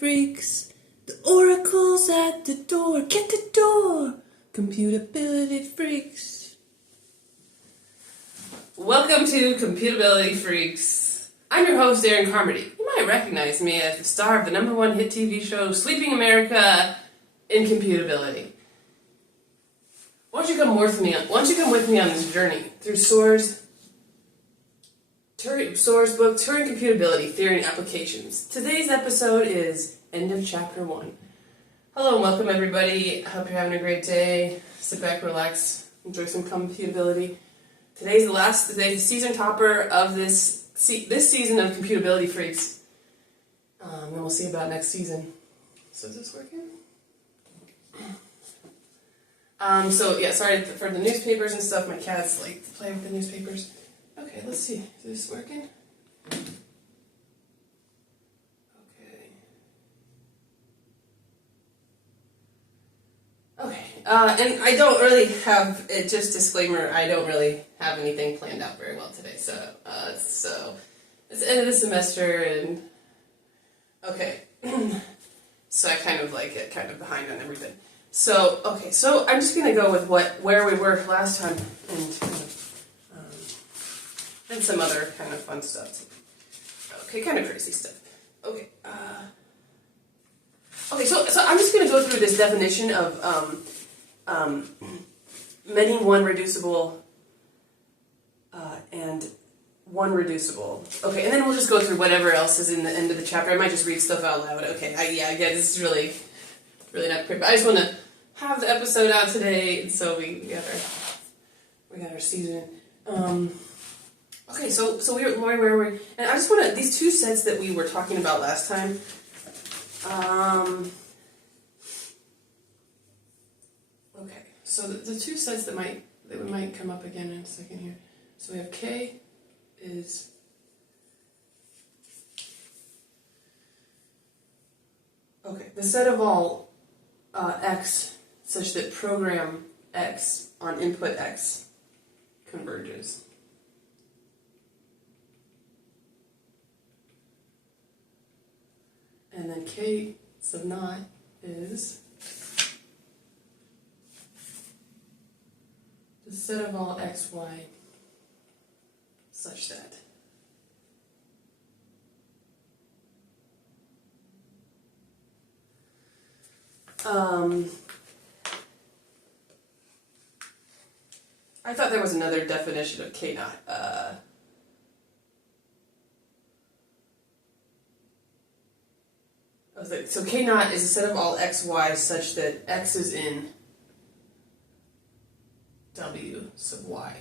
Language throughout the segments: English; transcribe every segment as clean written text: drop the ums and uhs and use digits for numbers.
freaks. The oracle's at the door. Get the door. Computability freaks. Welcome to Computability Freaks. I'm your host, Aaron Carmody. You might recognize me as the star of the #1 hit TV show, Sweeping America in Computability. Why don't you come with me on this journey through Soare's book, Turing Computability, Theory and Applications. Today's episode is End of Chapter 1. Hello and welcome everybody. I hope you're having a great day. Sit back, relax, enjoy some computability. Today's the season topper of this season of Computability Freaks. And we'll see about next season. So is this working? Sorry for the newspapers and stuff. My cats like to play with the newspapers. Okay, let's see. Is this working? Okay. And I don't really have it. Just disclaimer: I don't really have anything planned out very well today. So it's the end of the semester, and okay. So I kind of get kind of behind on everything. So I'm just gonna go with where we were last time, and some other kind of fun stuff. Okay, kind of crazy stuff. Okay. So I'm just gonna go through this definition of many one reducible and one reducible. Okay, and then we'll just go through whatever else is in the end of the chapter. I might just read stuff out loud. Okay, again, this is really not quick, but I just want to have the episode out today, so we got our season. Okay, so where were we? And I just want to, these two sets that we were talking about last time. Okay, so the two sets that might come up again in a second here. So we have K is the set of all X such that program X on input X converges. And then K sub naught is the set of all X, Y such that I thought there was another definition of K naught. So K naught is a set of all X, Y such that X is in W sub Y.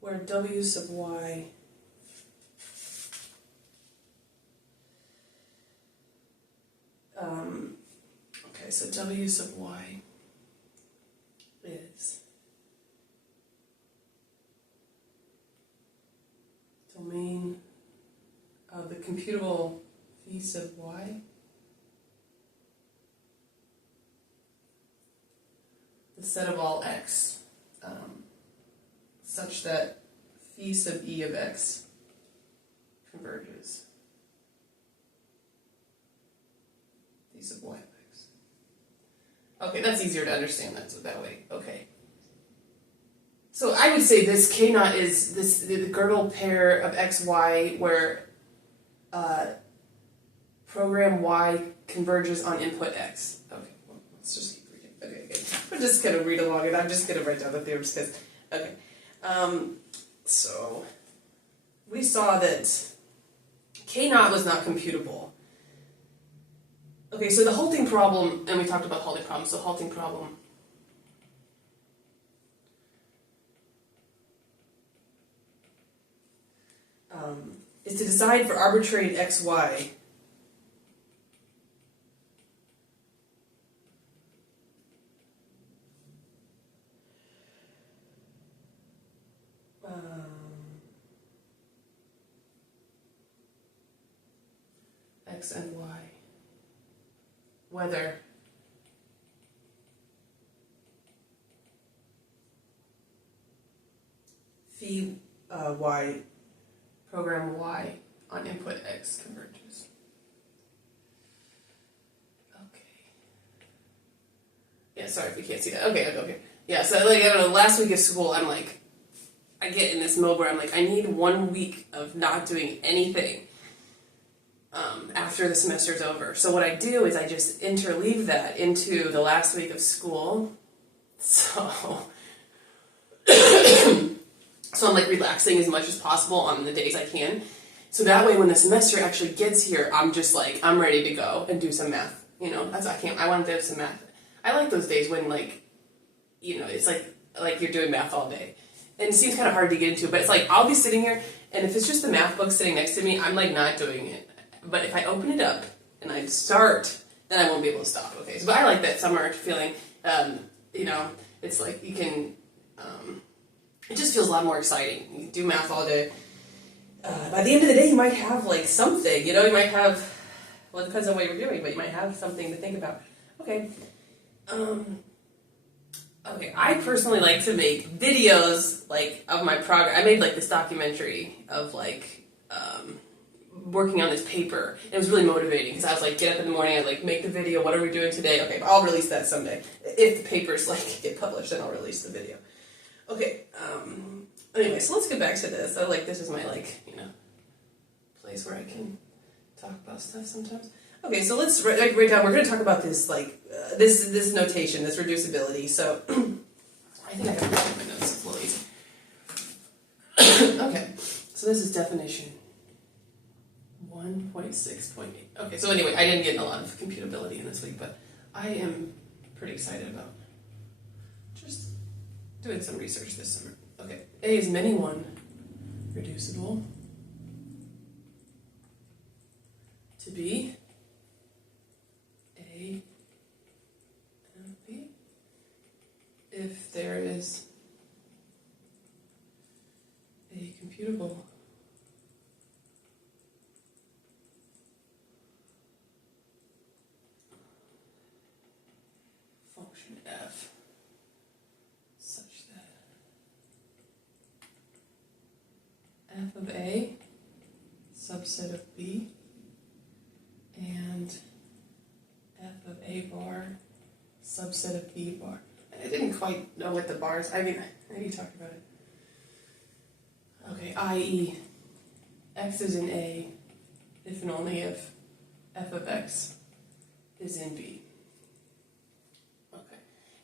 Where W sub Y so W sub Y is domain of the computable phi sub Y, the set of all X, such that phi sub E of X converges. Phi sub Y of X. Okay, that's easier to understand that way. Okay. So I would say this K naught is the Gödel pair of X, Y where program Y converges on input X. Okay, well, let's just keep reading. Okay. I'm just going to read along and I'm just going to write down the theorems because, okay. So we saw that K naught was not computable. Okay, so the halting problem, and we talked about halting problems, so halting problem is to decide for arbitrary X, Y X and Y whether phi y program y on input x converges. Okay. Yeah, sorry if you can't see that. Okay. Yeah, so like, I don't know, last week of school, I'm like, I get in this mode where I'm like, I need 1 week of not doing anything after the semester's over. So what I do is I just interleave that into the last week of school. So I'm like relaxing as much as possible on the days I can. So that way when the semester actually gets here, I'm just like, I'm ready to go and do some math. You know, I want to do some math. I like those days when like, you know, it's like you're doing math all day. And it seems kind of hard to get into, but it's like, I'll be sitting here, and if it's just the math book sitting next to me, I'm like not doing it. But if I open it up and I start, then I won't be able to stop. Okay, so but I like that summer feeling. You know, it's like you can. It just feels a lot more exciting. You can do math all day. By the end of the day, you might have like something. You know, you might have. Well, it depends on what you're doing, but you might have something to think about. Okay. Okay, I personally like to make videos like of my progress. I made like this documentary of like working on this paper. It was really motivating because I was like, get up in the morning, I like make the video. What are we doing today? Okay, I'll release that someday. If the papers like get published, then I'll release the video. Okay. Anyway, so let's get back to this. I like this is my like place where I can talk about stuff sometimes. Okay, so let's write down. We're going to talk about this like this notation, this reducibility. So I think I can write my notes. It's a little easy. Okay, so this is definition 1.6.8. Okay, so anyway, I didn't get a lot of computability in this week, but I am pretty excited about just doing some research this summer. Okay, A is many one reducible to B. A and B. If there is a computable function f such that f of A subset of B and f of A bar subset of B bar. I didn't quite know what the bars, I mean, I need to talk about it. Okay, i.e. x is in A if and only if f of x is in B. Okay,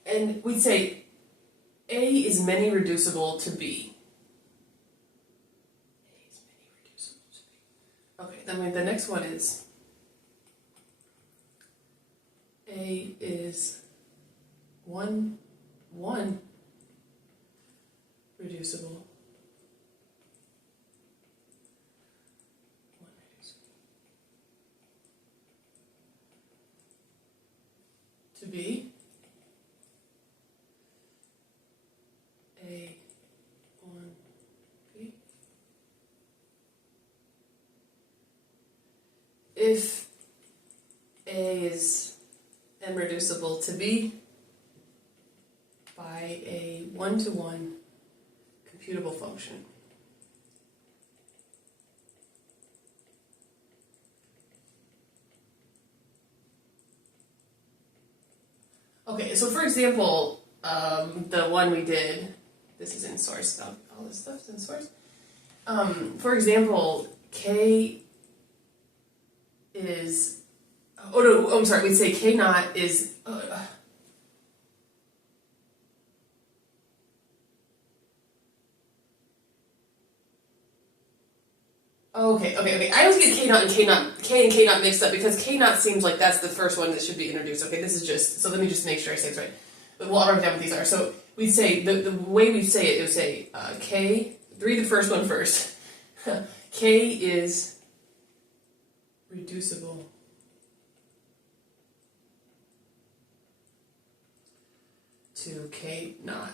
and we'd say A is many reducible to B. A is many reducible to B. Okay, then the next one is A is one reducible. To be A 1 B. If A is m reducible to B by a one-to-one computable function. Okay, so for example, the one we did, this is in source, all this stuff's in source. For example, K is, I'm sorry, we'd say K naught is, Okay. I always get K and K naught mixed up because K naught seems like that's the first one that should be introduced. Okay, this is just, so let me just make sure I say this right. But we'll write down what these are. So we'd say, the way we say it would say K, read the first one first. K is reducible to K naught.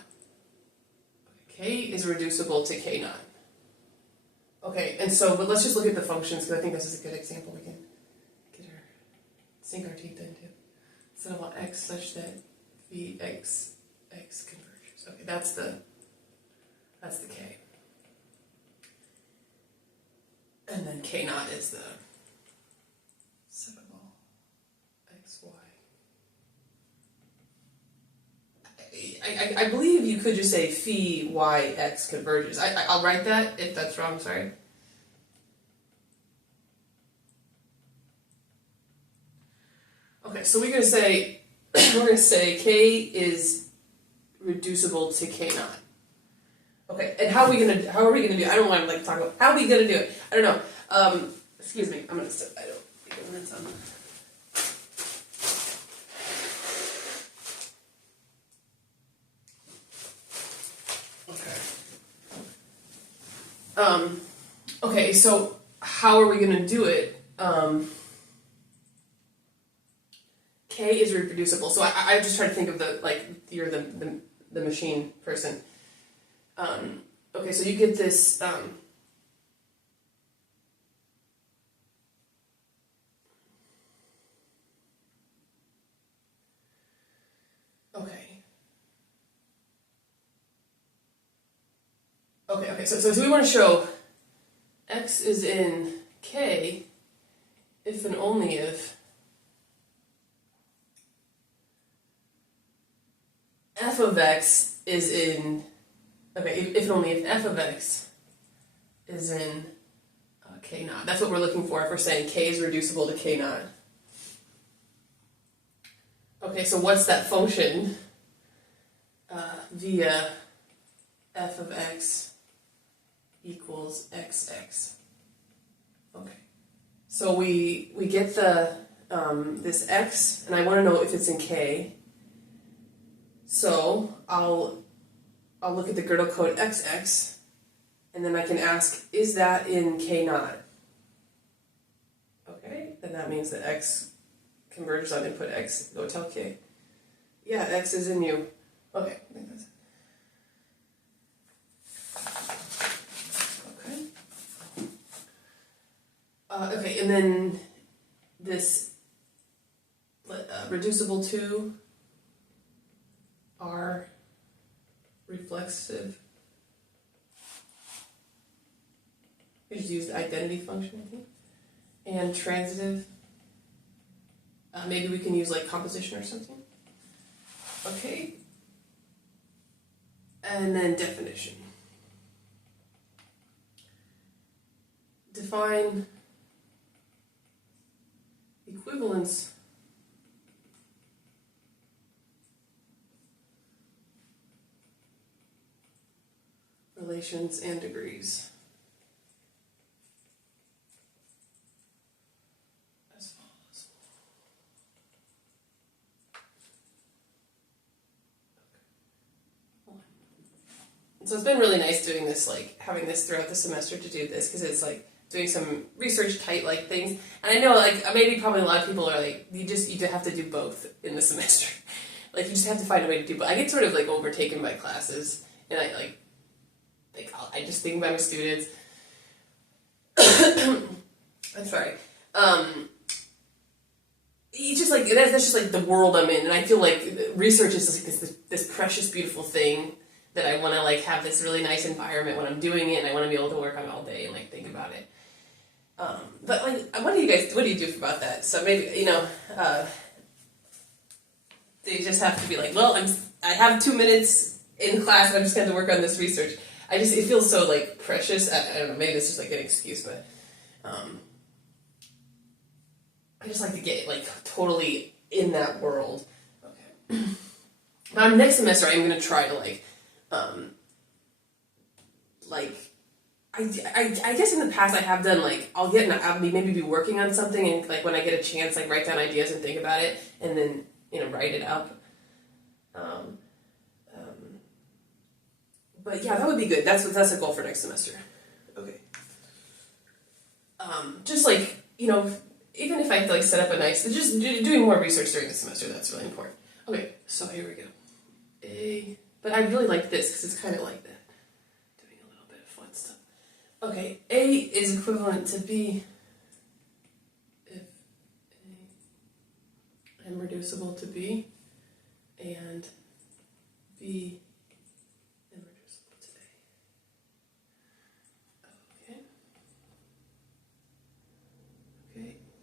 K is reducible to K naught. Okay, and so, but let's just look at the functions because I think this is a good example we can sink our teeth into. So I want x such that Vx converges. Okay, that's the K. And then K naught is the set of all x, y. I believe you could just say phi y x converges. I'll write that if that's wrong, sorry. Okay, so we're gonna say K is reducible to K naught. Okay, and how are we gonna do it? I don't want to like talk about how are we gonna do it. I don't know. Excuse me, I'm gonna sit. I don't think it's on. Okay, so how are we gonna do it? K is reproducible. So I just try to think of you're the machine person. Okay, so you get this. Okay. So we want to show x is in K if and only if f of x is in. Okay, if and only if f of x is in K naught. That's what we're looking for if we're saying K is reducible to K naught. Okay, so what's that function via f of x equals xx? Okay, so we get the this x, and I want to know if it's in K. So I'll look at the Gödel code XX, and then I can ask, is that in K naught? Okay, then that means that X converges on input X. Go tell K. Yeah, X is in U. Okay. Okay, and then this reducible to R reflexive. We just use the identity function, I think. And transitive. Maybe we can use like composition or something. Okay. And then definition. Define equivalence relations and degrees as follows. Okay. So it's been really nice doing this, like having this throughout the semester to do this, because it's like doing some research type like things. And I know like maybe probably a lot of people are like, you have to do both in the semester. Like you just have to find a way to do both. I get sort of like overtaken by classes, and I just think about my students. I'm sorry. It's just like that's just like the world I'm in, and I feel like research is just like this precious, beautiful thing that I want to like have this really nice environment when I'm doing it, and I want to be able to work on it all day and like think about it. But like, what do you do about that? So maybe they just have to be like, well, I have 2 minutes in class, and I'm just going to work on this research. It feels so like precious. I don't know, maybe it's just like an excuse, but I just like to get like totally in that world. Okay. But next semester I'm gonna try to I guess in the past I have done like I'll maybe be working on something, and like when I get a chance like write down ideas and think about it, and then write it up. But yeah, that would be good. That's a goal for next semester. Okay. Just like, even if I have to like set up just doing more research during the semester, that's really important. Okay, so here we go. But I really like this because it's kind of like that. Doing a little bit of fun stuff. Okay, A is equivalent to B if A m reducible to B and B m reducible to A. Okay.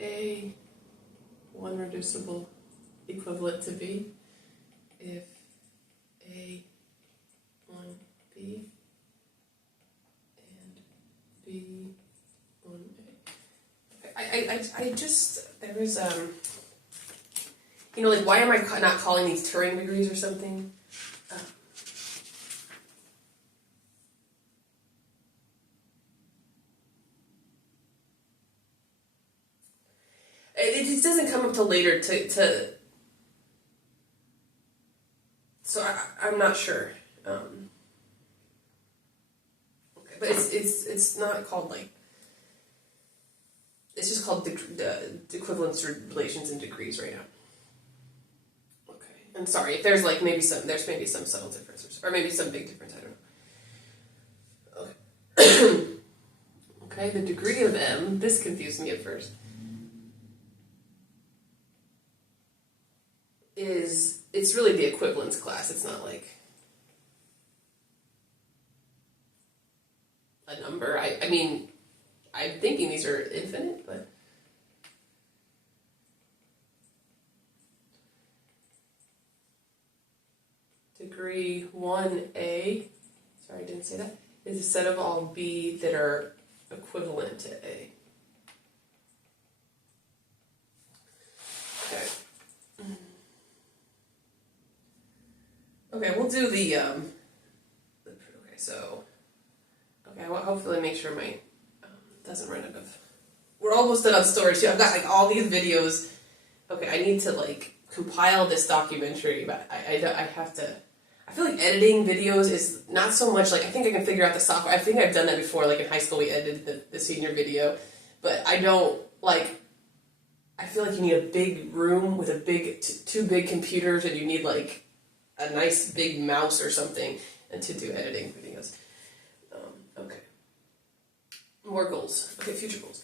A, 1 reducible equivalent to B, if A, 1, B, and B, 1, A. I just, there was, like, why am I not calling these Turing degrees or something? It just doesn't come up till later so I'm not sure. Okay, but it's not called, like, it's just called the equivalence relations and degrees right now. Okay, I'm sorry if there's like maybe some subtle difference or maybe some big difference. I don't know. Okay. Okay, the degree of M. This confused me at first. It's really the equivalence class. It's not like a number. I mean, I'm thinking these are infinite, but degree 1A, sorry I didn't say that, is a set of all B that are equivalent to A. Okay. Okay, we'll do the okay, so, okay, well, hopefully make sure my, doesn't run out of, we're almost done on storage too. I've got like all these videos. Okay, I need to like compile this documentary, but I have to, I feel like editing videos is not so much like, I think I can figure out the software. I think I've done that before, like in high school we edited the senior video, but I don't, like, I feel like you need a big room with a big, two big computers, and you need like a nice big mouse or something, and to do editing videos. Okay. More goals. Okay, future goals.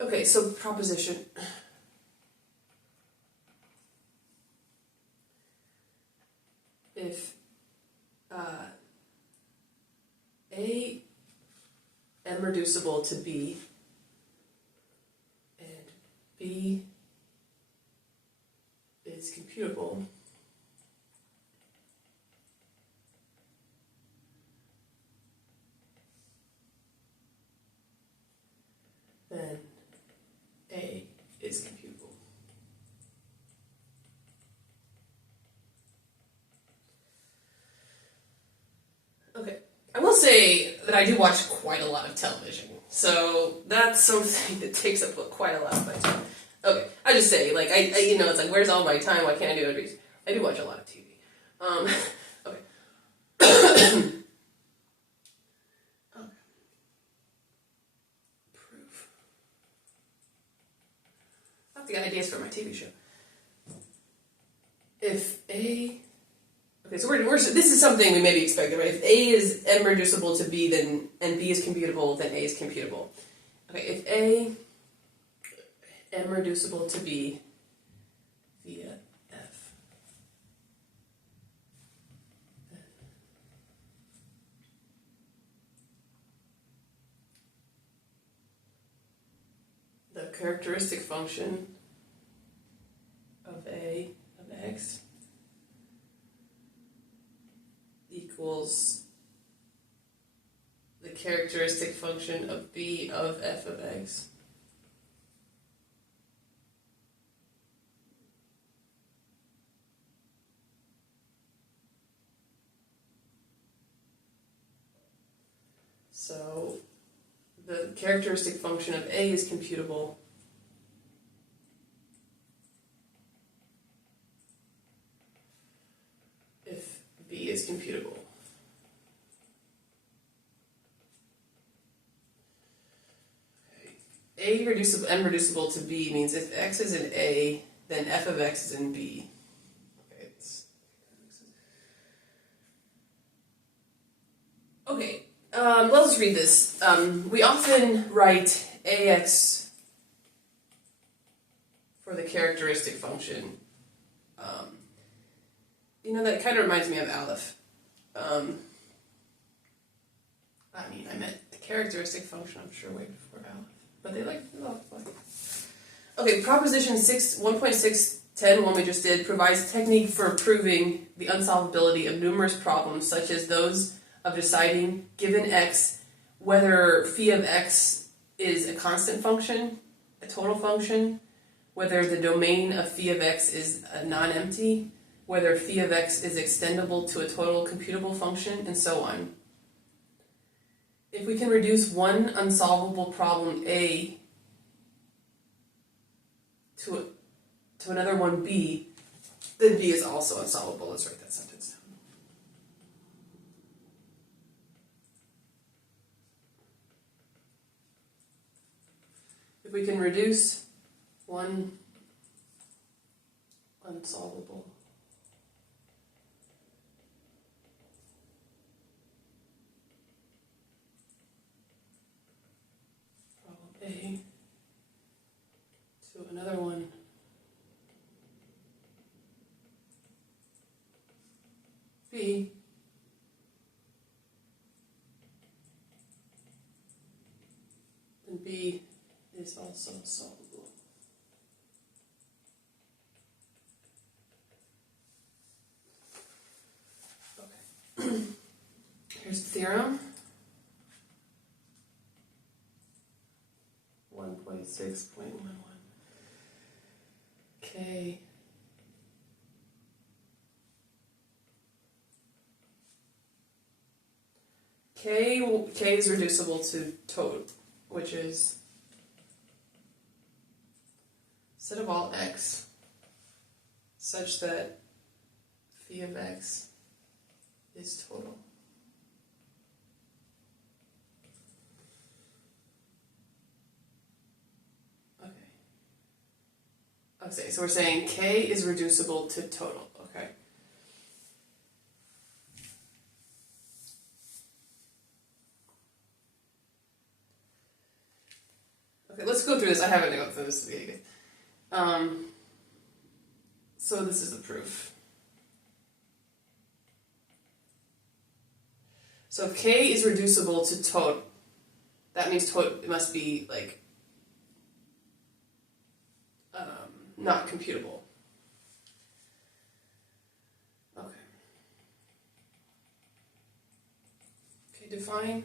Okay, so proposition. If A, M reducible to B, and B is computable, then A is computable. Okay, I will say that I do watch quite a lot of television, so that's something that takes up quite a lot of my time. Okay, I just say, like, I it's like, where's all my time? Why can't I do it? I do watch a lot of TV. Okay. Proof. I have to get ideas for my TV show. If A, okay, so this is something we maybe expected, right? If A is M reducible to B, then and B is computable, then A is computable. Okay, if A M reducible to B via F, then the characteristic function of A of X equals the characteristic function of B of F of X. So the characteristic function of A is computable if B is computable. A reducible, M reducible to B means if X is in A, then F of X is in B. Okay, let's read this. We often write AX for the characteristic function. That kind of reminds me of Aleph. I meant the characteristic function, I'm sure, way before Aleph. But they like. Okay, Proposition 1.610, one we just did, provides technique for proving the unsolvability of numerous problems, such as those of deciding, given x, whether phi of x is a constant function, a total function, whether the domain of phi of x is a non-empty, whether phi of x is extendable to a total computable function, and so on. If we can reduce one unsolvable problem A to another one B, then B is also unsolvable. Let's write that sentence down. If we can reduce one unsolvable problem A to another one B, then B is also solvable. Okay. Here's the theorem. 1.6.11. K is reducible to total, which is set of all x such that phi of x is total. Okay, so we're saying k is reducible to total, okay? Okay, let's go through this. I haven't gone through this yet. So this is the proof. So if k is reducible to total, that means it must be like not computable. Okay, define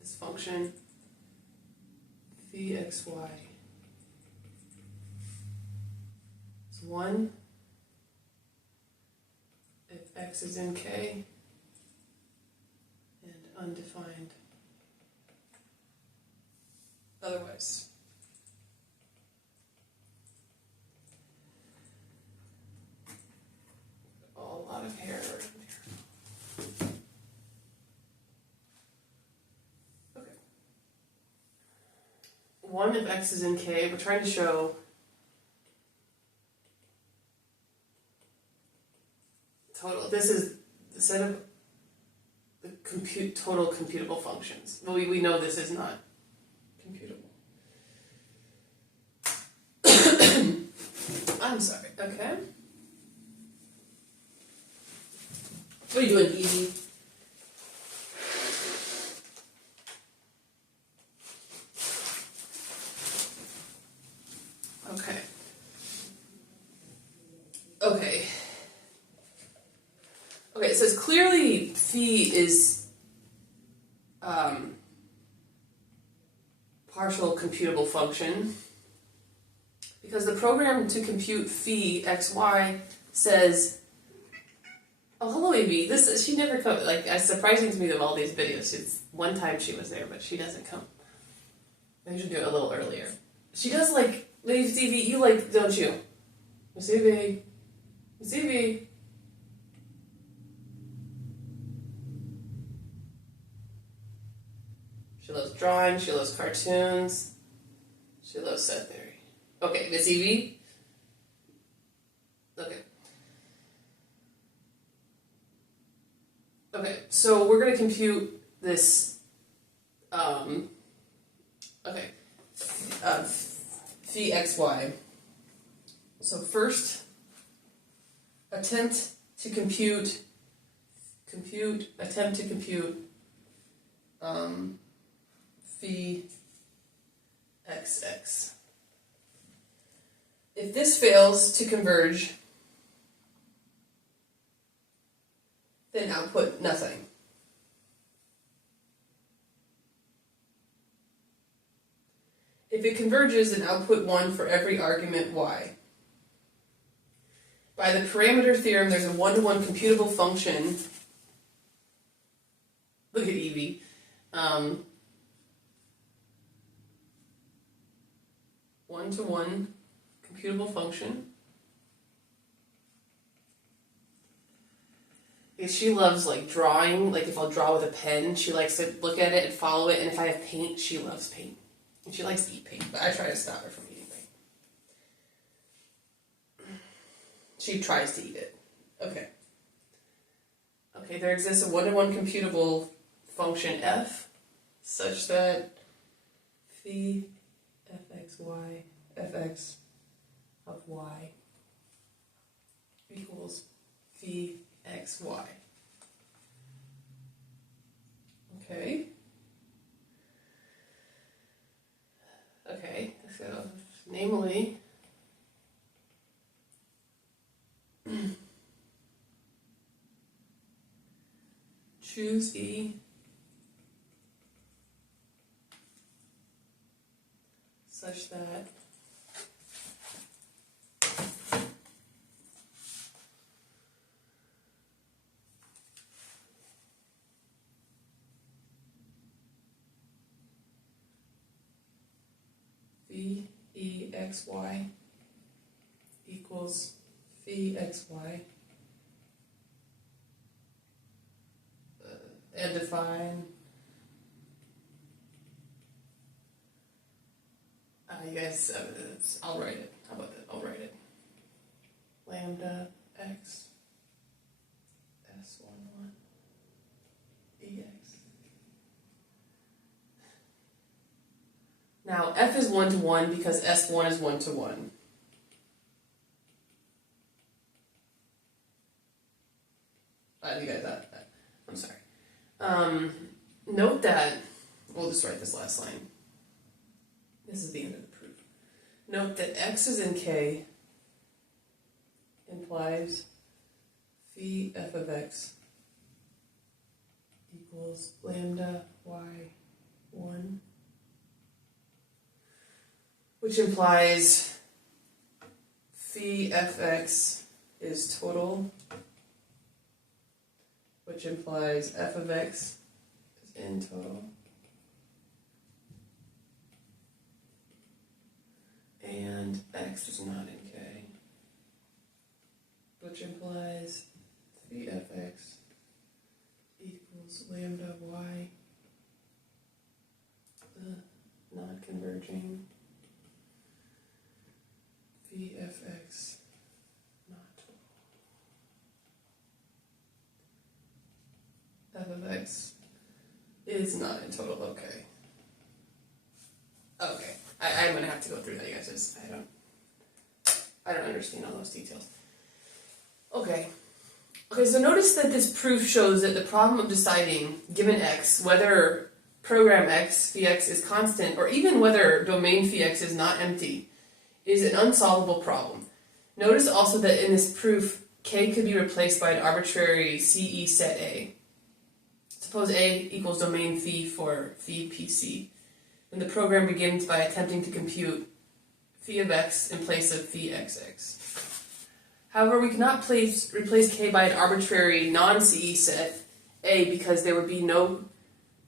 this function phi xy is 1 if x is in k and undefined otherwise. A lot of hair right there. Okay. 1 if x is in k, we're trying to show total. This is the set of the total computable functions. Well, we know this is not computable. I'm sorry. Okay. What are you doing, Evie? Okay. Okay. Okay, it says clearly phi is partial computable function because the program to compute phi xy says, oh, hello, Evie. She never comes. Like, it's surprising to me of all these videos. It's one time she was there, but she doesn't come. I should do it a little earlier. She does like, Miss Evie, you like, don't you? Miss Evie. Miss Evie. She loves drawing. She loves cartoons. She loves set theory. Okay, Miss Evie. Okay. Okay, so we're going to compute this, phi xy. So first, attempt to compute phi xx. If this fails to converge, then output nothing. If it converges, then output 1 for every argument y. By the parameter theorem, there's a one-to-one computable function. Look at Evie. One-to-one computable function. Because she loves like drawing. Like if I'll draw with a pen, she likes to look at it and follow it. And if I have paint, she loves paint. And she likes to eat paint, but I try to stop her from eating paint. She tries to eat it. Okay. Okay, there exists a one-to-one computable function f such that phi fxy fx of y equals phi xy. Okay. Okay, so namely choose E such that phi xy equals phi xy and define you guys, I'll write it. How about that? I'll write it. Lambda x s11 ex. Now f is 1-to-1 because s1 is 1-to-1. You guys that. I'm sorry. Note that we'll just write this last line. This is the end of the proof. Note that x is in k implies phi f of x equals lambda y1, which implies phi fx is total, which implies f of x is in total. And x is not in k, which implies phi fx equals lambda y, not converging, phi fx not total. F of x is not in total, okay. Okay. I'm going to have to go through that, you guys. I don't understand all those details. Okay. Okay, so notice that this proof shows that the problem of deciding, given x, whether program x, phi x, is constant, or even whether domain phi x is not empty, is an unsolvable problem. Notice also that in this proof, k could be replaced by an arbitrary CE set A. Suppose A equals domain phi for phi PC. And the program begins by attempting to compute phi of x in place of phi xx. However, we cannot replace k by an arbitrary non-CE set A because there would be no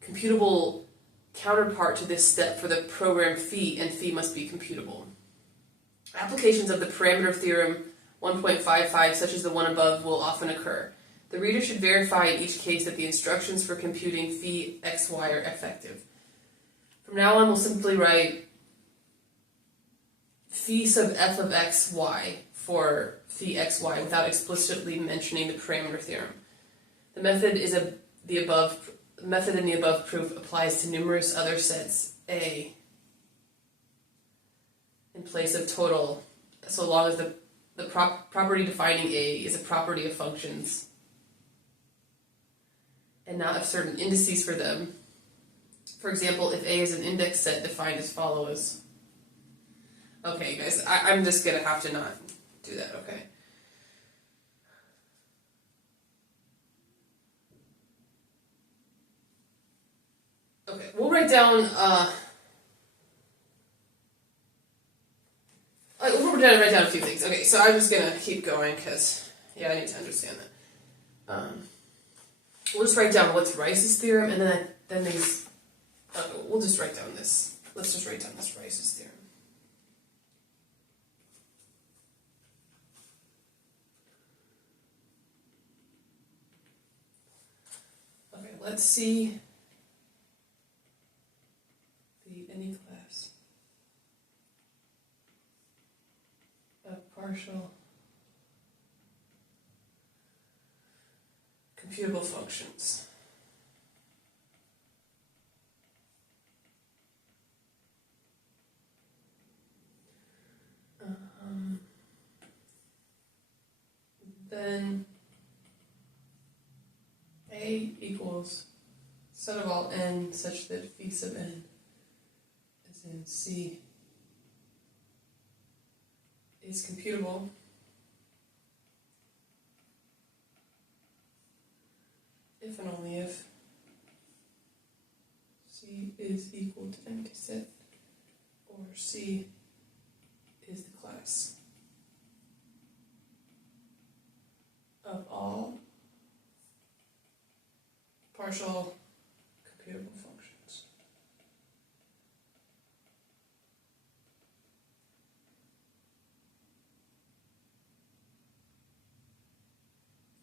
computable counterpart to this step for the program phi, and phi must be computable. Applications of the parameter theorem 1.55, such as the one above, will often occur. The reader should verify in each case that the instructions for computing phi xy are effective. From now on, we'll simply write phi sub f of xy for phi xy without explicitly mentioning the parameter theorem. The method in the above proof applies to numerous other sets A in place of total, so long as the property defining A is a property of functions and not of certain indices for them. For example, if A is an index set defined as follows. Okay, guys, I'm just gonna have to not do that, okay? Okay, we'll write down, write down a few things. Okay, so I'm just gonna keep going, because, yeah, I need to understand that. We'll just write down what's Rice's theorem, and then these, we'll just write down this. Let's just write down this Rice's theorem. Okay, let's see any class of partial computable functions. Then A equals set of all n such that phi sub n is in C is computable if and only if C is equal to empty set or C is the class of all partial computable functions.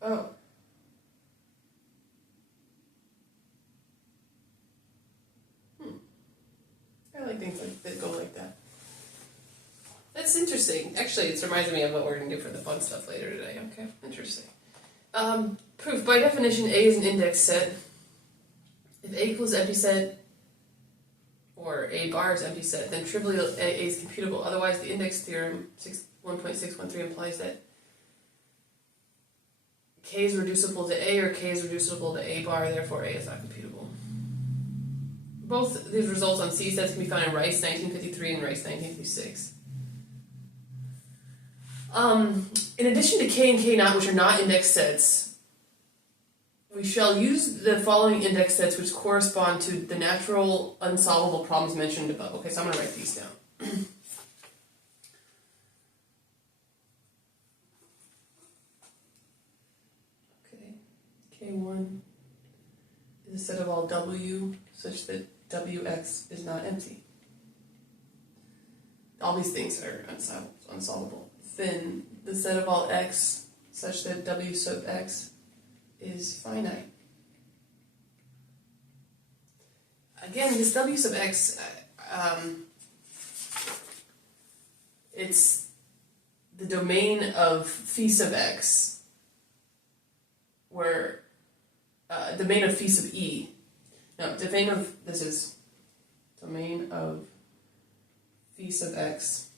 Oh. I like things that go like that. That's interesting. Actually, it's reminding me of what we're going to do for the fun stuff later today. Okay, interesting. Proof. By definition, A is an index set. If A equals empty set, or A bar is empty set, then trivially A is computable. Otherwise, the index theorem 1.613 implies that K is reducible to A or K is reducible to A bar, therefore A is not computable. Both these results on C sets can be found in Rice 1953 and Rice 1956. In addition to K and K naught, which are not index sets, we shall use the following index sets which correspond to the natural unsolvable problems mentioned above. Okay, so I'm going to write these down. Okay, K1 is a set of all W such that Wx is not empty. All these things are unsolvable. Then the set of all x such that W sub x is finite. Again, this W sub x, it's the domain of phi sub x, where domain of phi sub e. No, domain of phi sub x.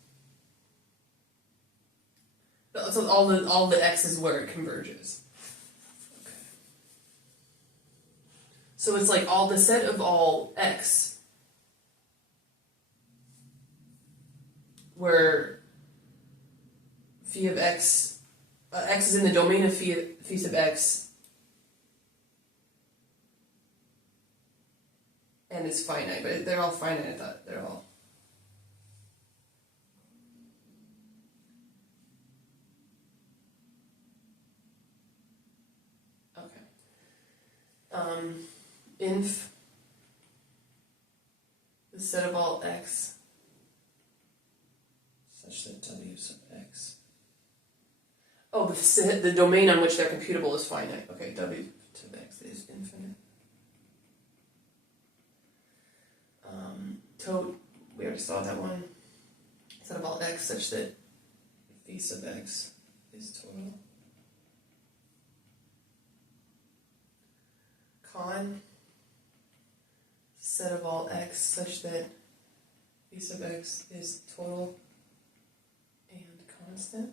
So all the x is where it converges. Okay. So it's like all the set of all x where phi of x, x is in the domain of phi sub x, and it's finite, but they're all finite. I thought they're all. Inf the set of all x such that W sub x. Oh, the domain on which they're computable is finite. Okay, W sub x is infinite. Tote, we already saw that one. Set of all x such that phi sub x is total. Con, set of all x such that phi sub x is total and constant.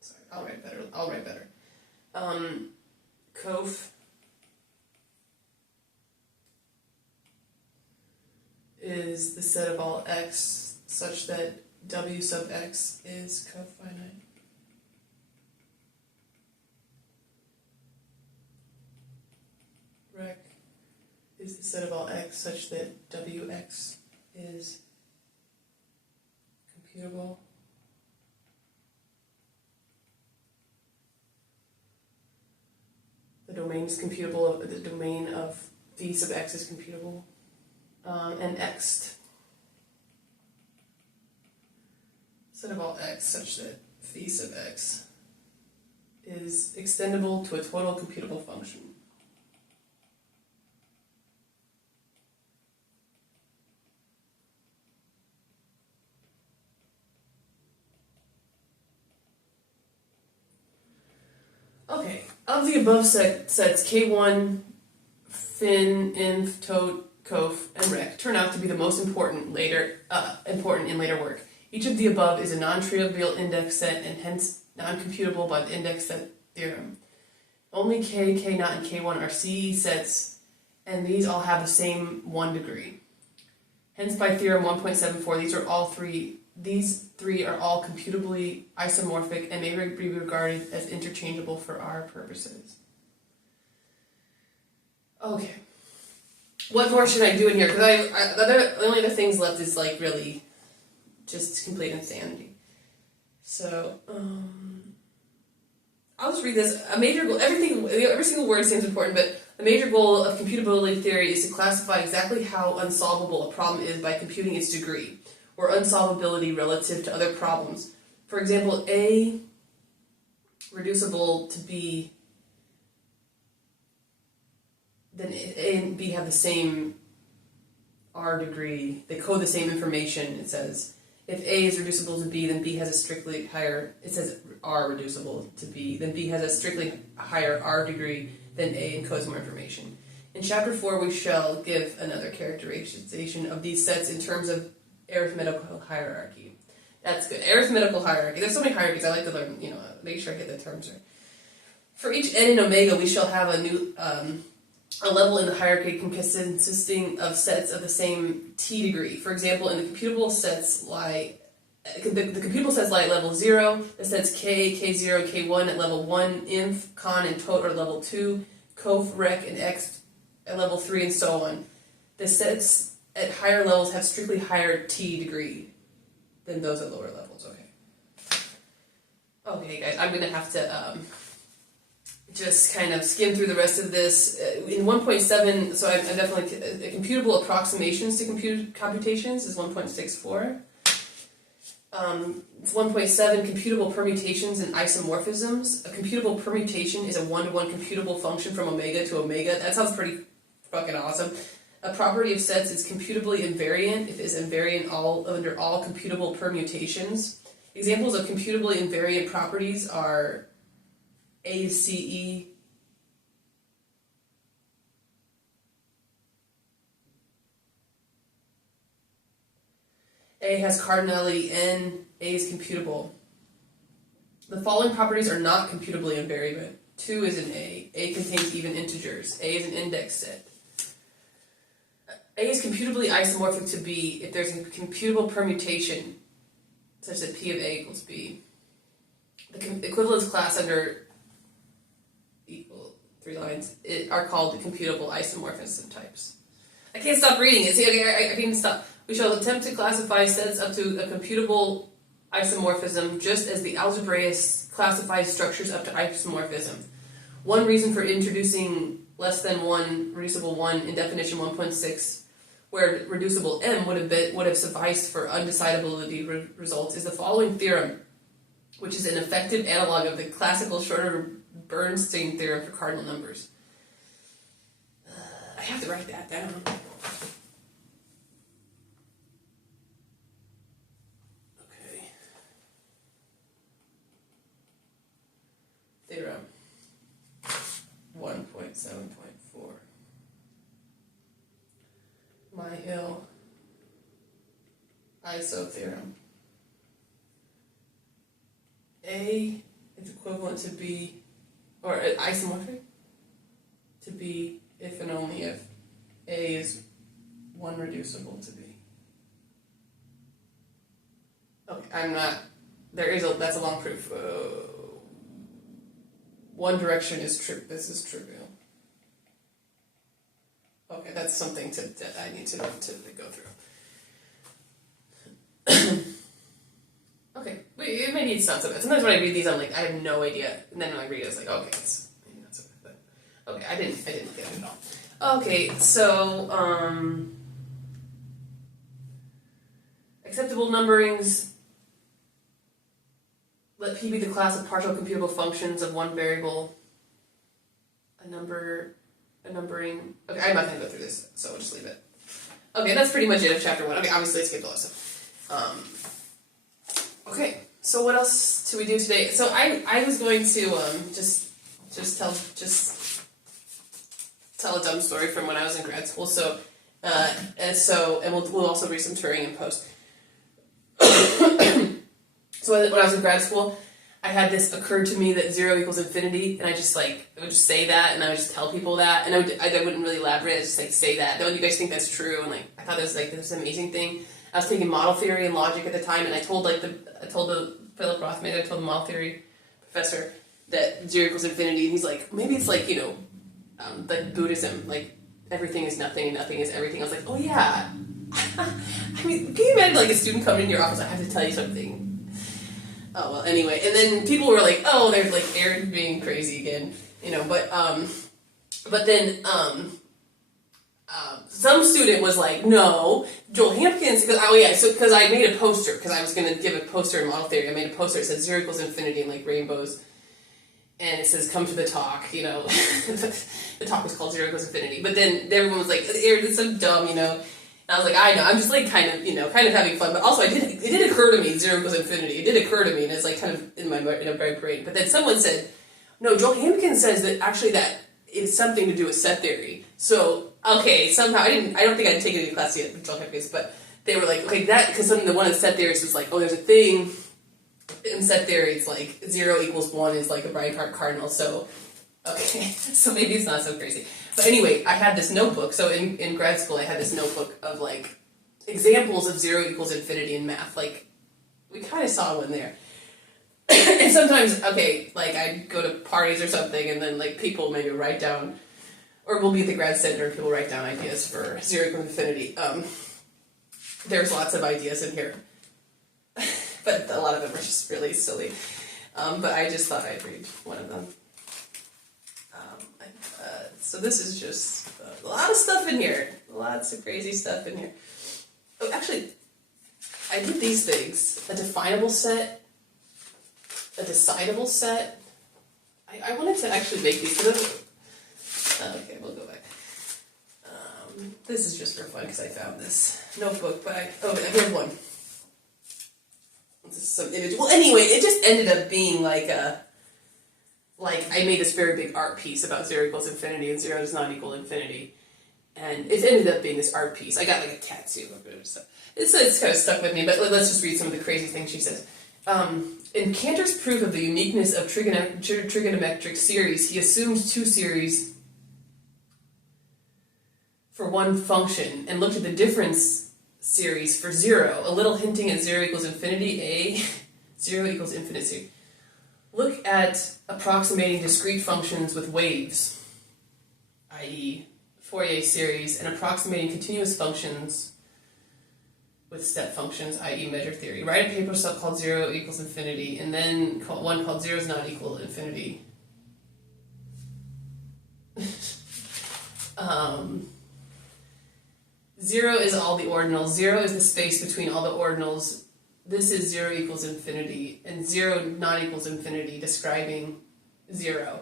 Sorry, I'll write better. Cof is the set of all x such that W sub x is cofinite. Rec is the set of all x such that Wx is computable. The domain is computable. The domain of v sub x is computable. And X. Set of all x such that v sub x is extendable to a total computable function. Okay, of the above sets, K1, fin, inf, tote, cof, and rec turn out to be the most important in later work. Each of the above is a non-trivial index set and hence non-computable by the index set theorem. Only K, K0, and K1 are CE sets, and these all have the same 1 degree. Hence, by theorem 1.74, these three are all computably isomorphic and may be regarded as interchangeable for our purposes. Okay. What more should I do in here? Because the only other things left is like really just complete insanity. So, I'll just read this. A major goal, every single word seems important, but a major goal of computability theory is to classify exactly how unsolvable a problem is by computing its degree, or unsolvability relative to other problems. For example, A reducible to B, then A and B have the same R degree. They code the same information, it says. If A is reducible to B, then B has a strictly higher, it says R reducible to B, then B has a strictly higher R degree than A and codes more information. In chapter 4, we shall give another characterization of these sets in terms of arithmetical hierarchy. That's good. Arithmetical hierarchy. There's so many hierarchies. I like to learn, make sure I get the terms right. For each n in omega, we shall have a level in the hierarchy consisting of sets of the same t degree. For example, in the computable sets lie at level 0, the sets k, k0, k1 at level 1, inf, con, and tot are level 2, cof, rec, and x at level 3, and so on. The sets at higher levels have strictly higher t degree than those at lower levels. Okay, guys, I'm going to have to just kind of skim through the rest of this. In 1.7, so I'm definitely, computable approximations to computations is 1.64. 1.7, computable permutations and isomorphisms. A computable permutation is a one-to-one computable function from omega to omega. That sounds pretty fucking awesome. A property of sets is computably invariant if it is invariant under all computable permutations. Examples of computably invariant properties are A is CE, A has cardinality n, A is computable. The following properties are not computably invariant. 2 is an A contains even integers, A is an index set. A is computably isomorphic to B if there's a computable permutation such that P of A equals B. The equivalence class under equal 3 lines are called the computable isomorphism types. I can't stop reading it. See, I can't stop. We shall attempt to classify sets up to a computable isomorphism just as the algebraists classify structures up to isomorphism. One reason for introducing less than 1, reducible 1 in definition 1.6, where reducible m would have sufficed for undecidability results, is the following theorem, which is an effective analog of the classical Schroeder-Bernstein theorem for cardinal numbers. I have to write that down. Okay. Theorem 1.7.4. Myhill iso theorem. A is equivalent to B, or isomorphic to B if and only if A is 1 reducible to B. Okay, I'm not. That's a long proof. One direction is true. This is trivial. Okay, that's something that I need to go through. Okay, maybe it's not so bad. Sometimes when I read these, I'm like, I have no idea, and then when I read it, it's like, okay, it's maybe not so bad. But okay, I didn't look at it at all. Okay, so acceptable numberings. Let P be the class of partial computable functions of one variable. A numbering. Okay, I'm not going to go through this, so I'll just leave it. Okay, that's pretty much it of chapter 1. Okay, obviously I skipped a lot of stuff. Okay, so what else do we do today? So I was going to just tell a dumb story from when I was in grad school. So we'll also read some Turing in post. So when I was in grad school, I had this occurred to me that 0 equals infinity, and I would just say that, and I would just tell people that, and I wouldn't really elaborate. I just say that. Don't you guys think that's true? And I thought this was an amazing thing. I was taking model theory and logic at the time, and I told the Philip Rothman, I told the model theory professor that 0 equals infinity, and he's like, maybe it's like Buddhism, like everything is nothing and nothing is everything. I was like, oh yeah. I mean, can you imagine a student coming in your office? I have to tell you something. Oh, well, anyway. And then people were like, oh, there's Aaron being crazy again, but then some student was like, no, Joel Hampkins, because I made a poster, because I was going to give a poster in model theory. I made a poster that said 0 equals infinity and rainbows, and it says, come to the talk, the talk was called 0 equals infinity, but then everyone was like, Aaron, it's so dumb, And I was like, I know, I'm just kind of having fun, but also it did occur to me, 0 equals infinity. It did occur to me, and it's kind of in my brain. But then someone said, no, Joel Hampkins says that actually that is something to do with set theory. So, okay, somehow, I don't think I'd taken any class yet with Joel Hampkins, but they were like, okay, because the one in set theory was like, oh, there's a thing in set theory, it's 0 equals 1 is a Brian cardinal, so, okay, so maybe it's not so crazy. But anyway, I had this notebook. So in grad school, I had this notebook of examples of 0 equals infinity in math. We kind of saw one there. And sometimes, I'd go to parties or something, and then people maybe write down, or we'll be at the grad center and people write down ideas for 0 equals infinity. There's lots of ideas in here, but a lot of them are just really silly. But I just thought I'd read one of them. So this is just a lot of stuff in here. Lots of crazy stuff in here. Oh, actually, I did these things. A definable set, a decidable set. I wanted to actually make these. Okay, we'll go back. This is just for fun because I found this notebook. Here's one. This is some image. Well, anyway, it just ended up being I made this very big art piece about 0 equals infinity and 0 does not equal infinity. And it ended up being this art piece. I got a tattoo of it. So it's kind of stuck with me, but let's just read some of the crazy things she says. In Cantor's proof of the uniqueness of trigonometric series, he assumed 2 series for one function and looked at the difference series for 0, a little hinting at 0 equals infinity, 0 equals infinite series. Look at approximating discrete functions with waves, i.e. Fourier series, and approximating continuous functions with step functions, i.e. measure theory. Write a paper called 0 equals infinity, and then one called 0 is not equal infinity. 0 is all the ordinals. 0 is the space between all the ordinals. This is 0 equals infinity, and 0 not equals infinity, describing 0.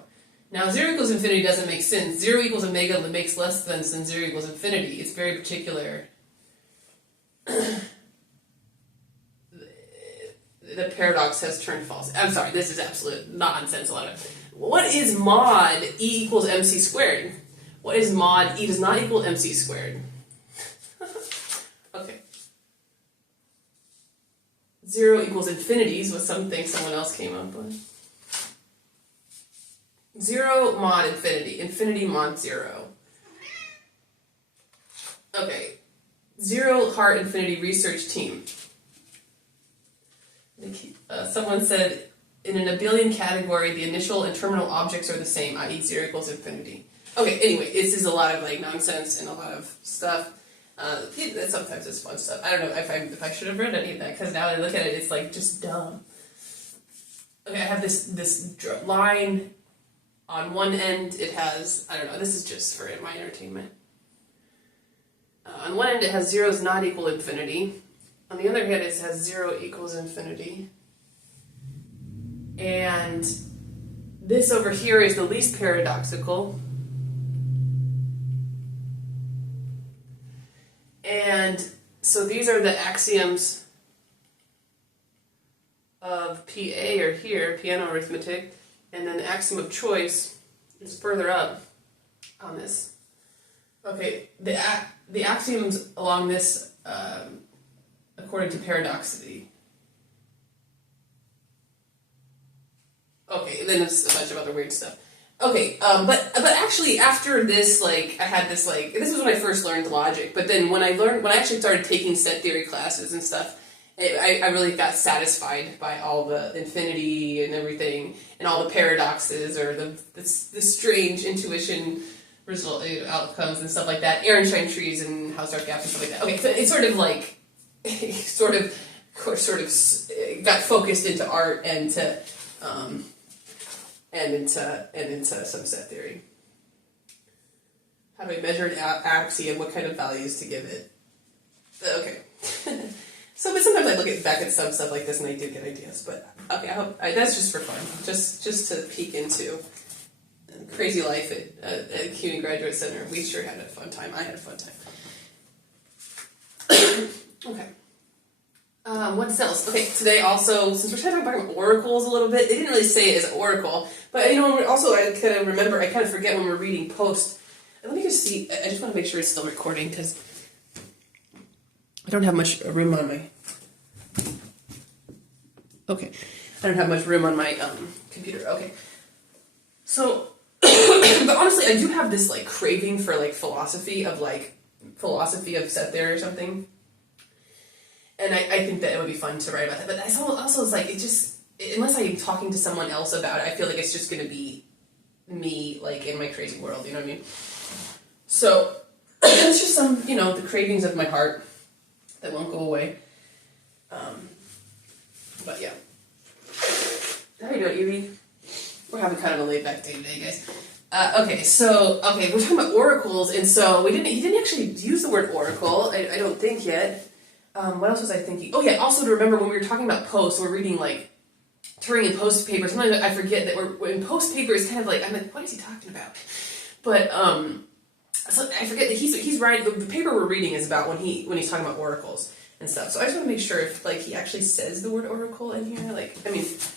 Now, 0 equals infinity doesn't make sense. 0 equals omega makes less sense than 0 equals infinity. It's very particular. The paradox has turned false. I'm sorry, this is absolute nonsense. What is mod E equals mc squared? What is mod E does not equal mc squared? Okay. 0 equals infinities was something someone else came up with. 0 mod infinity. Infinity mod 0. Okay. 0 Heart Infinity Research Team. Someone said, in an abelian category, the initial and terminal objects are the same, i.e. 0 equals infinity. Okay, anyway, this is a lot of like nonsense and a lot of stuff. Sometimes it's fun stuff. I don't know if I should have read any of that, because now that I look at it, it's like just dumb. Okay, I have this line. On one end, it has, I don't know, this is just for my entertainment. On one end, it has 0 is not equal to infinity. On the other hand, it has 0 equals infinity. And this over here is the least paradoxical. And so these are the axioms of PA are here, piano arithmetic, and then the axiom of choice is further up on this. Okay, the axioms along this, according to paradoxicity. Okay, then there's a bunch of other weird stuff. Okay, but actually after this, like, I had this, like, this was when I first learned logic, but then when I actually started taking set theory classes and stuff, I really got satisfied by all the infinity and everything, and all the paradoxes, or the strange intuition outcomes and stuff like that, Ehrenstein trees and Hausdorff gaps and stuff like that. Okay, so it's sort of like, sort of got focused into art and into some set theory. How do I measure an axiom? What kind of values to give it? Okay. But sometimes I look back at some stuff like this and I do get ideas. But okay, that's just for fun, just to peek into crazy life at CUNY Graduate Center. We sure had a fun time. I had a fun time. Okay. What else? Okay, today also, since we're trying to talk about oracles a little bit, they didn't really say it as oracle, but also I kind of forget when we're reading Post. Let me just see, I just want to make sure it's still recording, because I don't have much room on my, okay, I don't have much room on my computer. Okay, so, but honestly, I do have this like craving for like philosophy of set theory or something. And I think that it would be fun to write about that. But I also it's like, unless I'm talking to someone else about it, I feel like it's just going to be me, like, in my crazy world, you know what I mean? So, it's just some, the cravings of my heart that won't go away. But yeah. How you doing, Evie? We're having kind of a laid-back day today, guys. Okay, we're talking about oracles, and so he didn't actually use the word oracle, I don't think yet. What else was I thinking? Oh yeah, also to remember when we were talking about Post, we're reading like Turing and Post papers. Sometimes I forget that we're in Post paper is kind of like, I'm like, what is he talking about? But so I forget that he's writing, the paper we're reading is about when he's talking about oracles and stuff. So I just want to make sure if like he actually says the word oracle in here. Like, I mean, it's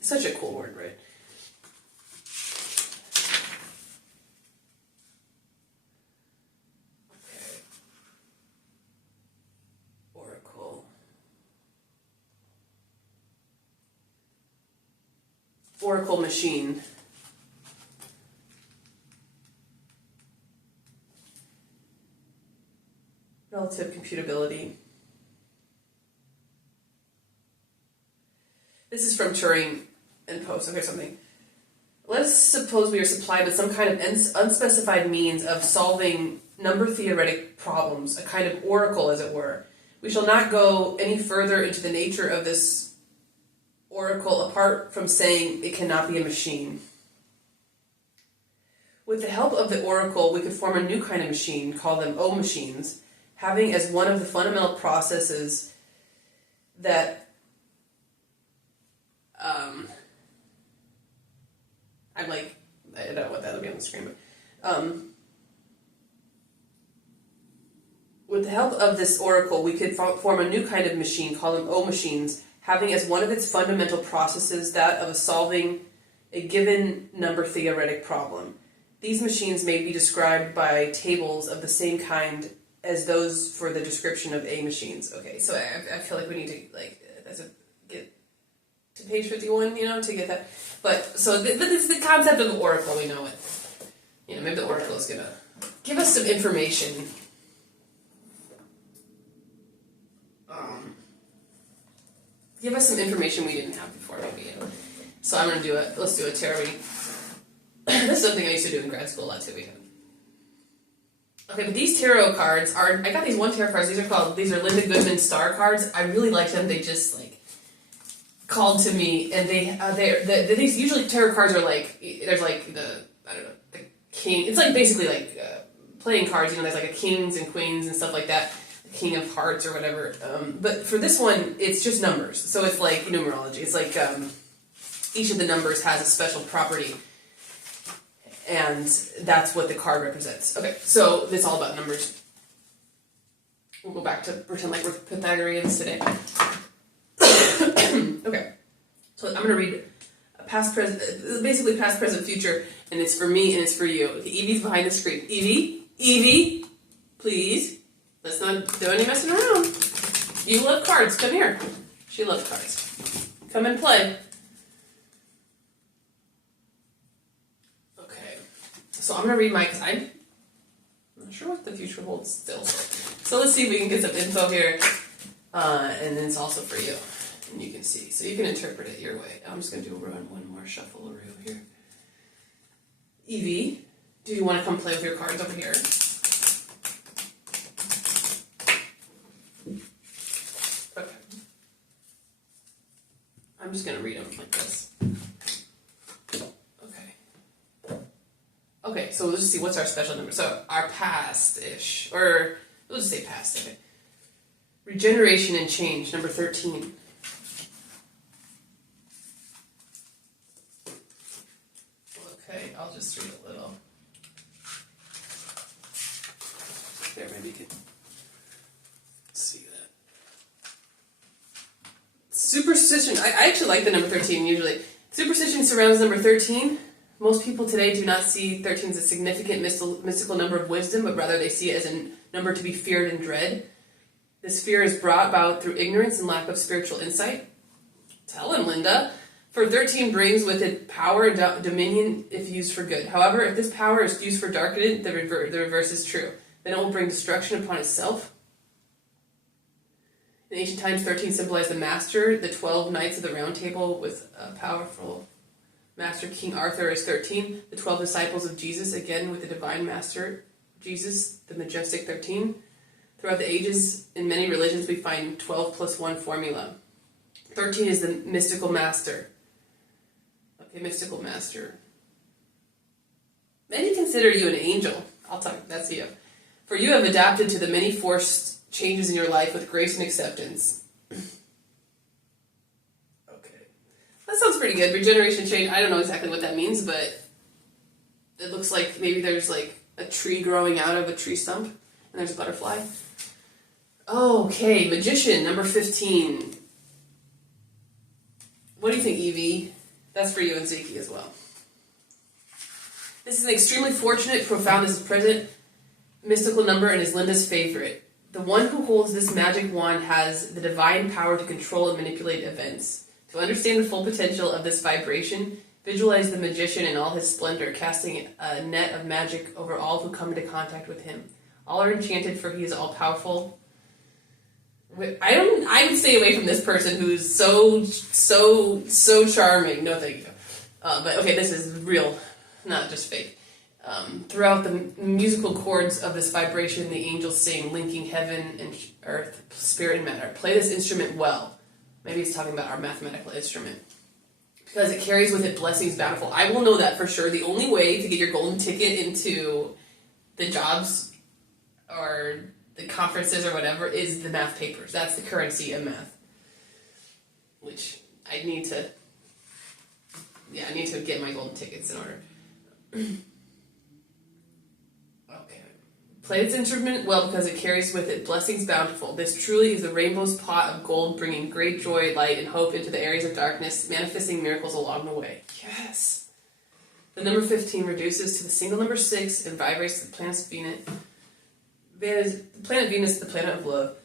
such a cool word, right? Oracle machine. Relative computability. This is from Turing and Post. Okay, something. Let's suppose we are supplied with some kind of unspecified means of solving number-theoretic problems, a kind of oracle, as it were. We shall not go any further into the nature of this oracle apart from saying it cannot be a machine. With the help of the oracle, we could form a new kind of machine, call them O machines, having as one of the fundamental processes that I'm like, I don't know what that'll be on the screen, but with the help of this oracle, we could form a new kind of machine, call them O machines, having as one of its fundamental processes that of solving a given number theoretic problem. These machines may be described by tables of the same kind as those for the description of A machines. Okay, so I feel like we need to, like, get to page 51, to get that. But, so this is the concept of the oracle, we know it. Maybe the oracle is going to give us some information. give us some information we didn't have before, maybe. So I'm going to do it. Let's do a tarot reading. This is something I used to do in grad school a lot too. Okay, but these tarot cards are, I got these one tarot cards, these are Linda Goodman star cards. I really like them. They just like called to me, and these usually tarot cards are like, there's like the king, it's like basically like playing cards, there's like a kings and queens and stuff like that, the king of hearts or whatever, but for this one, it's just numbers, so it's like numerology. It's like each of the numbers has a special property, and that's what the card represents. Okay, so it's all about numbers. We'll go back to pretend like we're Pythagoreans today. Okay, so I'm going to read past, present, basically past, present, future, and it's for me and it's for you. Okay, Evie's behind the screen. Evie, please, let's not do any messing around. You love cards, come here. She loves cards. Come and play. Okay, so I'm going to read mine because I'm not sure what the future holds still. So let's see if we can get some info here, and then it's also for you. And you can see, so you can interpret it your way. I'm just going to do one more shuffle here. Evie, do you want to come play with your cards over here? Okay. I'm just going to read them like this. Okay, so we'll just see what's our special number. So our past-ish, or we'll just say past, okay. Regeneration and change, number 13. Okay, I'll just read a little. There, maybe you can see that. Superstition. I actually like the number 13 usually. Superstition surrounds number 13. Most people today do not see 13 as a significant mystical number of wisdom, but rather they see it as a number to be feared and dread. This fear is brought about through ignorance and lack of spiritual insight. Tell him, Linda. For 13 brings with it power and dominion if used for good. However, if this power is used for darkening, the reverse is true. Then it will bring destruction upon itself. In ancient times, 13 symbolized the master. The 12 knights of the Round Table with a powerful master, King Arthur, is 13. The 12 disciples of Jesus, again with the divine master, Jesus, the majestic 13. Throughout the ages, in many religions, we find 12 plus 1 formula. 13 is the mystical master. Okay, mystical master. Many consider you an angel. I'll talk, that's you. For you have adapted to the many forced changes in your life with grace and acceptance. Okay. That sounds pretty good. Regeneration, change. I don't know exactly what that means, but it looks like maybe there's like a tree growing out of a tree stump, and there's a butterfly. Okay, magician, number 15. What do you think, Evie? That's for you and Ziki as well. This is an extremely fortunate, profound, as present mystical number and is Linda's favorite. The one who holds this magic wand has the divine power to control and manipulate events. To understand the full potential of this vibration, visualize the magician in all his splendor, casting a net of magic over all who come into contact with him. All are enchanted, for he is all-powerful. I would stay away from this person who's so charming. No, thank you. But okay, this is real, not just fake. Throughout the musical chords of this vibration, the angels sing, linking heaven and earth, spirit and matter. Play this instrument well. Maybe he's talking about our mathematical instrument. Because it carries with it blessings bountiful. I will know that for sure. The only way to get your golden ticket into the jobs or the conferences or whatever is the math papers. That's the currency of math. Which I need to get my golden tickets in order. Okay. Play this instrument well because it carries with it blessings bountiful. This truly is the rainbow's pot of gold, bringing great joy, light, and hope into the areas of darkness, manifesting miracles along the way. Yes! The number 15 reduces to the single number 6 and vibrates to the planet Venus, the planet of love.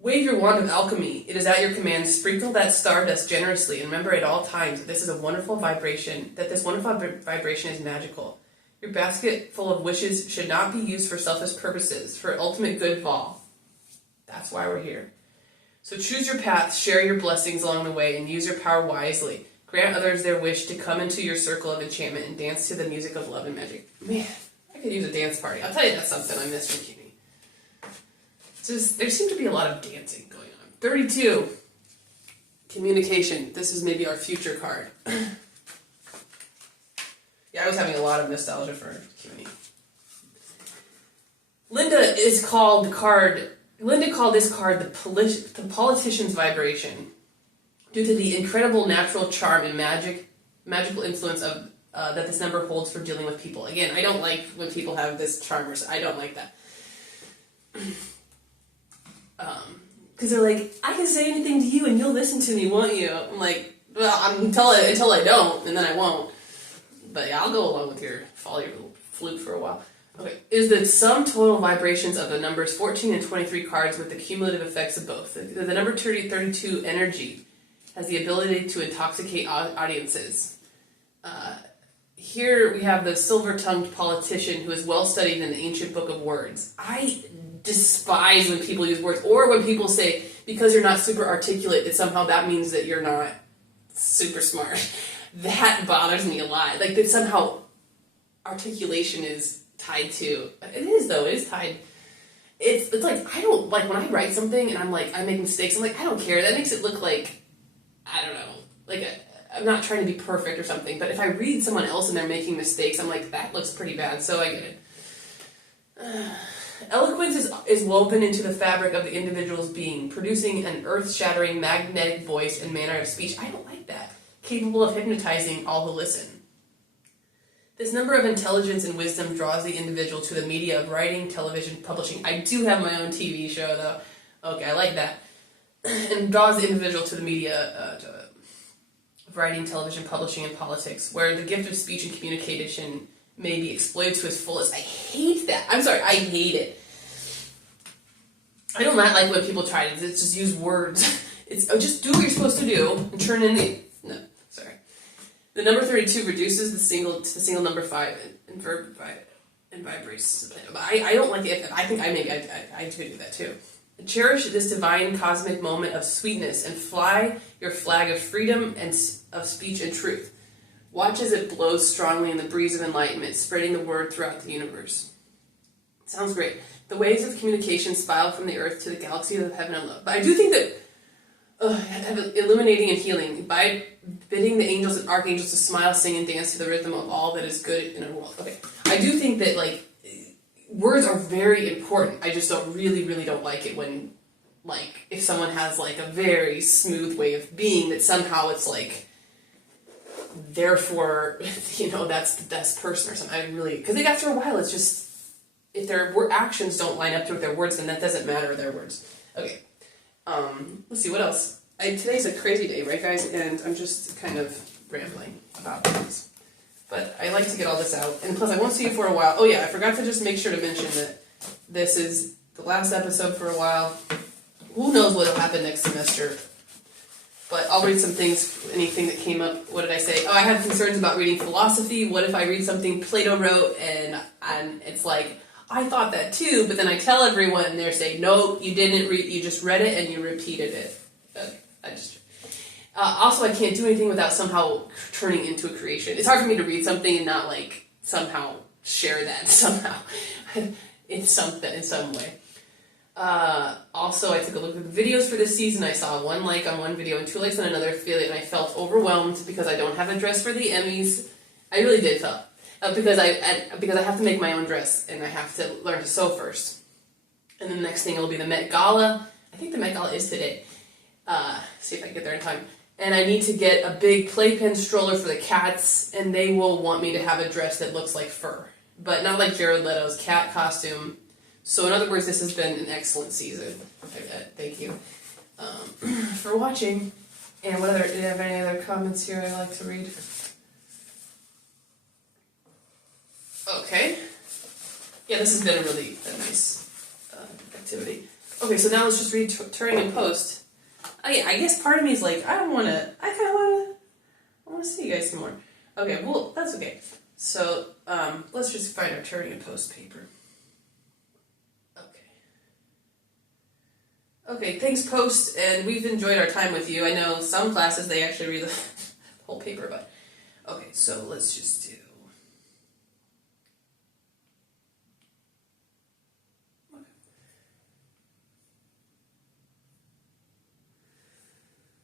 Wave your wand of alchemy. It is at your command. Sprinkle that stardust generously, and remember at all times that this wonderful vibration is magical. Your basket full of wishes should not be used for selfish purposes, for ultimate good of all. That's why we're here. So choose your path, share your blessings along the way, and use your power wisely. Grant others their wish to come into your circle of enchantment and dance to the music of love and magic. Man, I could use a dance party. I'll tell you that's something I miss from CUNY. There seemed to be a lot of dancing going on. 32. Communication. This is maybe our future card. Yeah, I was having a lot of nostalgia for CUNY. Linda called this card the politician's vibration due to the incredible natural charm and magical influence of that this number holds for dealing with people. Again, I don't like when people have this charm. I don't like that. Because they're like, I can say anything to you and you'll listen to me, won't you? I'm like, well, until I don't, and then I won't. But yeah, I'll go along with your flute for a while. Okay, is the sum total vibrations of the numbers 14 and 23 cards with the cumulative effects of both. The number 32 energy has the ability to intoxicate audiences. Here we have the silver-tongued politician who is well studied in the ancient book of words. I despise when people use words, or when people say, because you're not super articulate, that means that you're not super smart. That bothers me a lot. Like, that somehow articulation is tied to... It is tied... It's like, I don't... Like, when I write something and I'm like, I make mistakes, I'm like, I don't care. That makes it look like... I don't know. Like, I'm not trying to be perfect or something, but if I read someone else and they're making mistakes, I'm like, that looks pretty bad, so I get it. Eloquence is woven into the fabric of the individual's being, producing an earth-shattering magnetic voice and manner of speech. I don't like that. Capable of hypnotizing all who listen. This number of intelligence and wisdom draws the individual to the media of writing, television, publishing. I do have my own TV show, though. Okay, I like that. And draws the individual to the media of writing, television, publishing, and politics, where the gift of speech and communication may be exploited to its fullest. I hate that. I'm sorry, I hate it. I do not like when people try to just use words. It's just do what you're supposed to do and turn in the... No, sorry. The number 32 reduces the single number 5 and verb 5 and vibrates. I don't like it. I think I do that too. Cherish this divine cosmic moment of sweetness and fly your flag of freedom and of speech and truth. Watch as it blows strongly in the breeze of enlightenment, spreading the word throughout the universe. Sounds great. The waves of communication spiral from the earth to the galaxy of heaven and love. But I do think that illuminating and healing by bidding the angels and archangels to smile, sing, and dance to the rhythm of all that is good in our world. Okay, I do think that, like, words are very important. I just really don't like it when, like, if someone has, like, a very smooth way of being, that somehow it's, like, therefore, that's the best person or something. Because after a while, it's just, if their actions don't line up to their words, then that doesn't matter, their words. Okay, let's see, what else? Today's a crazy day, right, guys? And I'm just kind of rambling about things. But I like to get all this out. And plus, I won't see you for a while. Oh yeah, I forgot to just make sure to mention that this is the last episode for a while. Who knows what will happen next semester. But I'll read some things, anything that came up. What did I say? Oh, I had concerns about reading philosophy. What if I read something Plato wrote and it's like, I thought that too, but then I tell everyone and they're saying, no, you didn't read, you just read it and you repeated it. Okay, also, I can't do anything without somehow turning into a creation. It's hard for me to read something and not, like, somehow share that somehow in some way. Also, I took a look at the videos for this season. I saw 1 like on one video and 2 likes on another affiliate, and I felt overwhelmed because I don't have a dress for the Emmys. I really did feel because I have to make my own dress and I have to learn to sew first. And then the next thing will be the Met Gala. I think the Met Gala is today. See if I can get there in time. And I need to get a big playpen stroller for the cats, and they will want me to have a dress that looks like fur, but not like Jared Leto's cat costume. So in other words, this has been an excellent season. Thank you for watching. And do you have any other comments here I'd like to read? Okay. Yeah, this has been a really nice activity. Okay, so now let's just read Turing and Post. I guess part of me is like, I want to see you guys some more. Okay, well, that's okay. So, let's just find our Turing and Post paper. Okay. Okay, thanks, Post, and we've enjoyed our time with you. I know some classes, they actually read the whole paper, but... Okay, so let's just do...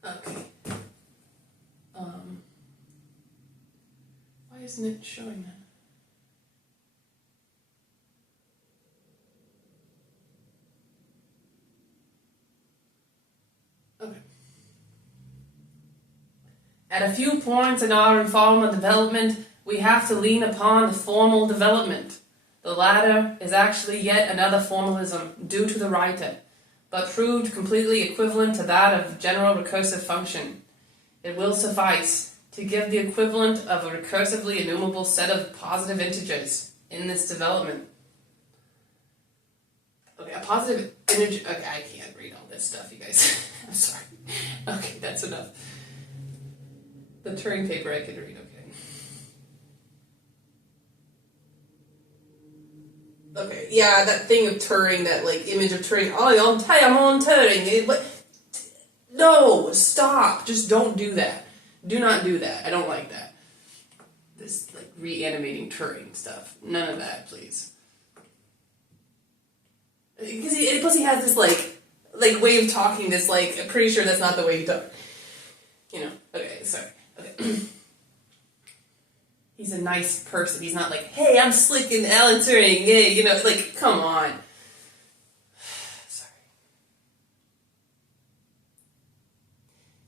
Okay. Why isn't it showing that? Okay. At a few points in our informal development, we have to lean upon the formal development. The latter is actually yet another formalism due to the writer, but proved completely equivalent to that of general recursive function. It will suffice to give the equivalent of a recursively enumerable set of positive integers in this development. Okay, a positive integer... Okay, I can't read all this stuff, you guys. I'm sorry. Okay, that's enough. The Turing paper I could read, okay. Okay, yeah, that thing of Turing, that, like, image of Turing. Oh, I'm on Turing. No, stop. Just don't do that. Do not do that. I don't like that. This, like, reanimating Turing stuff. None of that, please. Because plus he has this, like way of talking, this, like, I'm pretty sure that's not the way he talks. You know, okay, sorry. Okay. He's a nice person. He's not like, hey, I'm slick and Alan Turing, hey, you know, like, come on. Sorry.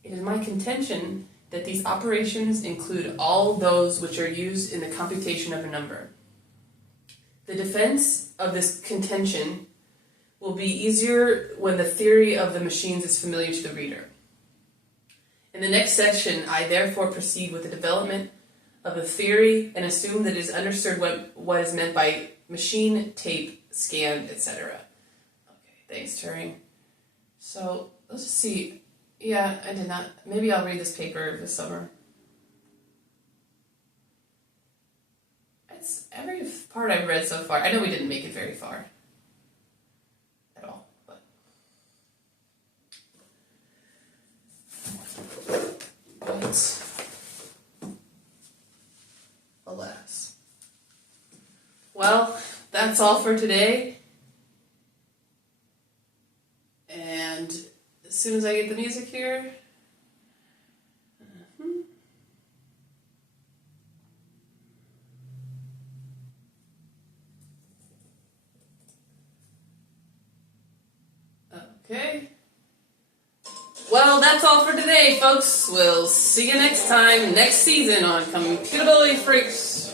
It is my contention that these operations include all those which are used in the computation of a number. The defense of this contention will be easier when the theory of the machines is familiar to the reader. In the next section, I therefore proceed with the development of a theory and assume that it is understood what is meant by machine, tape, scan, etc. Okay, thanks, Turing. So, let's just see. Yeah, I did not. Maybe I'll read this paper this summer. It's every part I've read so far. I know we didn't make it very far. At all, but... alas. Well, that's all for today. And as soon as I get the music here... Okay. Well, that's all for today, folks. We'll see you next time, next season on Computability Freaks.